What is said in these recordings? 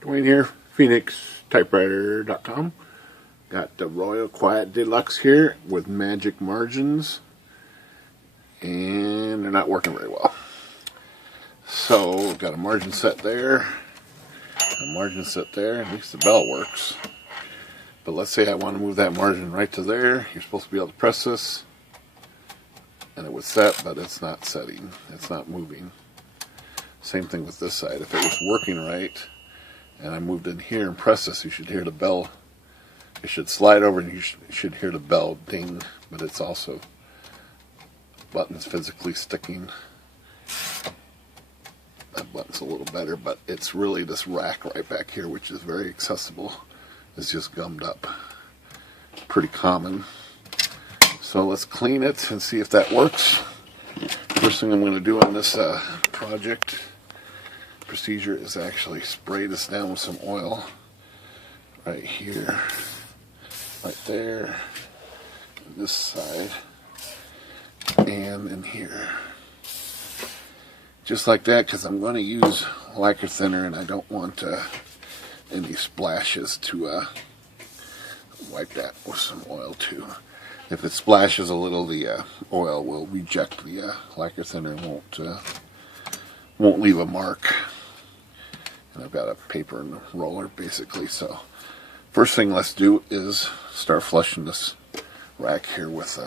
Dwayne here, Phoenix Typewriter.com. Got the Royal Quiet Deluxe here with magic margins, and they're not working very well. So, got a margin set there, a margin set there, at least the bell works. But let's say I want to move that margin right to there. You're supposed to be able to press this, and it was set, but it's not setting, it's not moving. Same thing with this side. If it was working right, and I moved in here and press this, you should hear the bell. It should slide over and you should hear the bell ding, but it's also buttons physically sticking. That button's a little better, but it's really this rack right back here, which is very accessible. It's just gummed up. Pretty common. So let's clean it and see if that works. First thing I'm going to do on this procedure is actually spray this down with some oil right here, right there, this side, and in here. Just like that, because I'm going to use lacquer thinner and I don't want any splashes to wipe that with some oil too. If it splashes a little, the oil will reject the lacquer thinner and won't leave a mark. And I've got a paper and a roller basically. So first thing let's do is start flushing this rack here with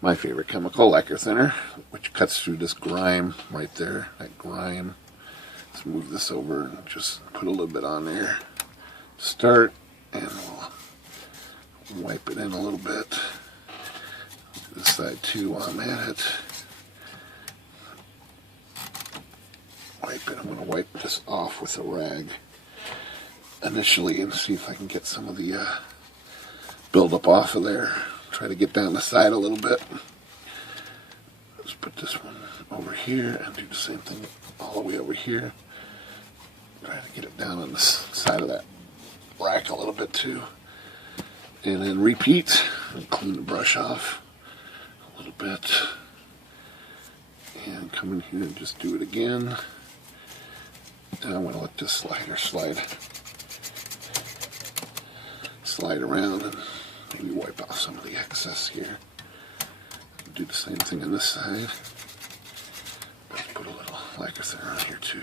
my favorite chemical, lacquer thinner, which cuts through this grime right there, that grime. Let's move this over and just put a little bit on there to start, and we'll wipe it in a little bit. This side too while I'm at it. Wipe it. I'm going to wipe this off with a rag initially and see if I can get some of the buildup off of there. Try to get down the side a little bit. Let's put this one over here and do the same thing all the way over here. Try to get it down on the side of that rack a little bit too. And then repeat and clean the brush off a little bit. And come in here and just do it again. And I'm going to let this slider slide around and maybe wipe off some of the excess here. Do the same thing on this side. Let's put a little lacquer thinner on here too.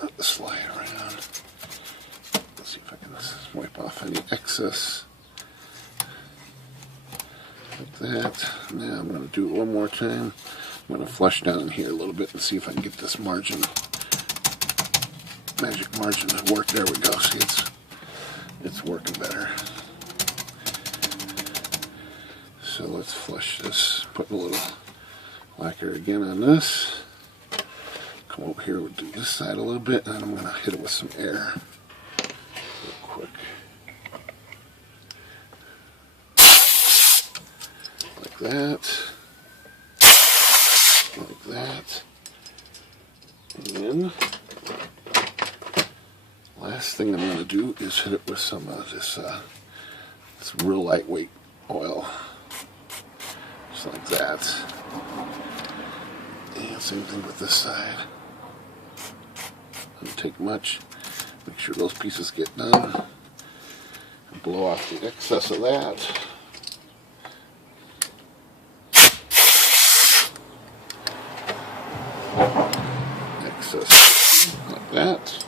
Let the slide around. Let's see if I can wipe off any excess. Like that. Now I'm going to do it one more time. I'm going to flush down in here a little bit and see if I can get this margin, magic margin to work. There we go. See, it's working better. So let's flush this. Put a little lacquer again on this. Come over here, we'll do this side a little bit, and then I'm going to hit it with some air real quick. Like that. Like that. And last thing I'm going to do is hit it with some of this real lightweight oil. Just like that. And same thing with this side. Doesn't take much. Make sure those pieces get done. And blow off the excess of that. Excess like that.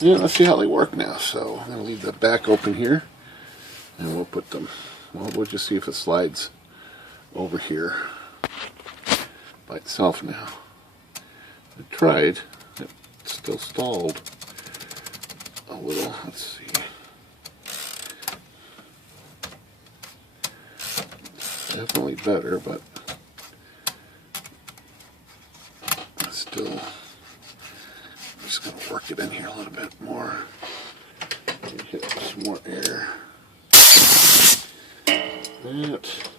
Yeah, let's see how they work now. So I'm going to leave the back open here, and we'll put them, well, we'll just see if it slides over here by itself now. I tried, it still stalled a little. Let's see. Definitely better, but still, I'm just going to work it in here a little bit more. And hit some more air. That.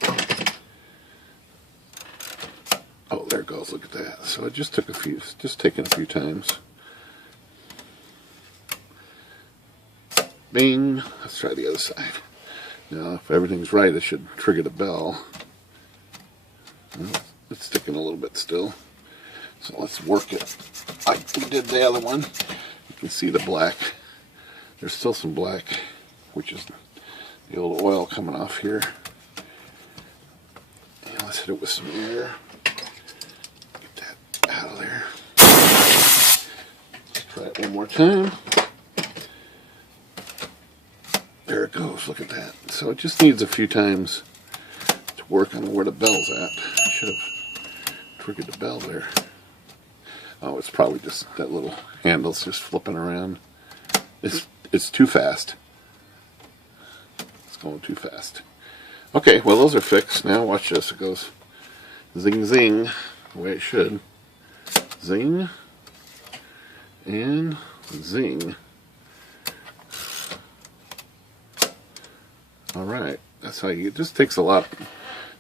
Oh, there it goes. Look at that. So it just took taken a few times. Bing. Let's try the other side. Now, if everything's right, it should trigger the bell. It's sticking a little bit still. So let's work it like we did the other one. You can see the black. There's still some black, which is the old oil coming off here. And let's hit it with some air. Get that out of there. Let's try it one more time. There it goes, look at that. So it just needs a few times to work on where the bell's at. I should have triggered the bell there. Oh, it's probably just that little handle's just flipping around. It's too fast. It's going too fast. Okay, well those are fixed. Now watch this. It goes zing zing the way it should. Zing and zing. Alright, that's how you, it just takes a lot.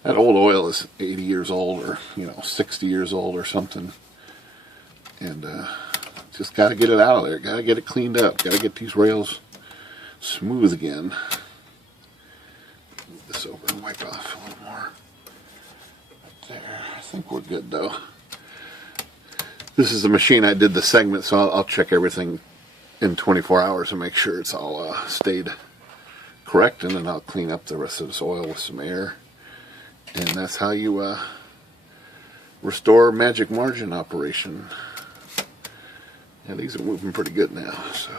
That old oil is 80 years old, or 60 years old or something. And just got to get it out of there. Got to get it cleaned up. Got to get these rails smooth again. Move this over and wipe off a little more. Right there. I think we're good though. This is the machine I did the segment, so I'll check everything in 24 hours and make sure it's all stayed correct, and then I'll clean up the rest of this oil with some air. And that's how you restore magic margin operation. Yeah, these are moving pretty good now. So,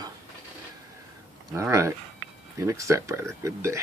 all right, Phoenix Typewriter, good day.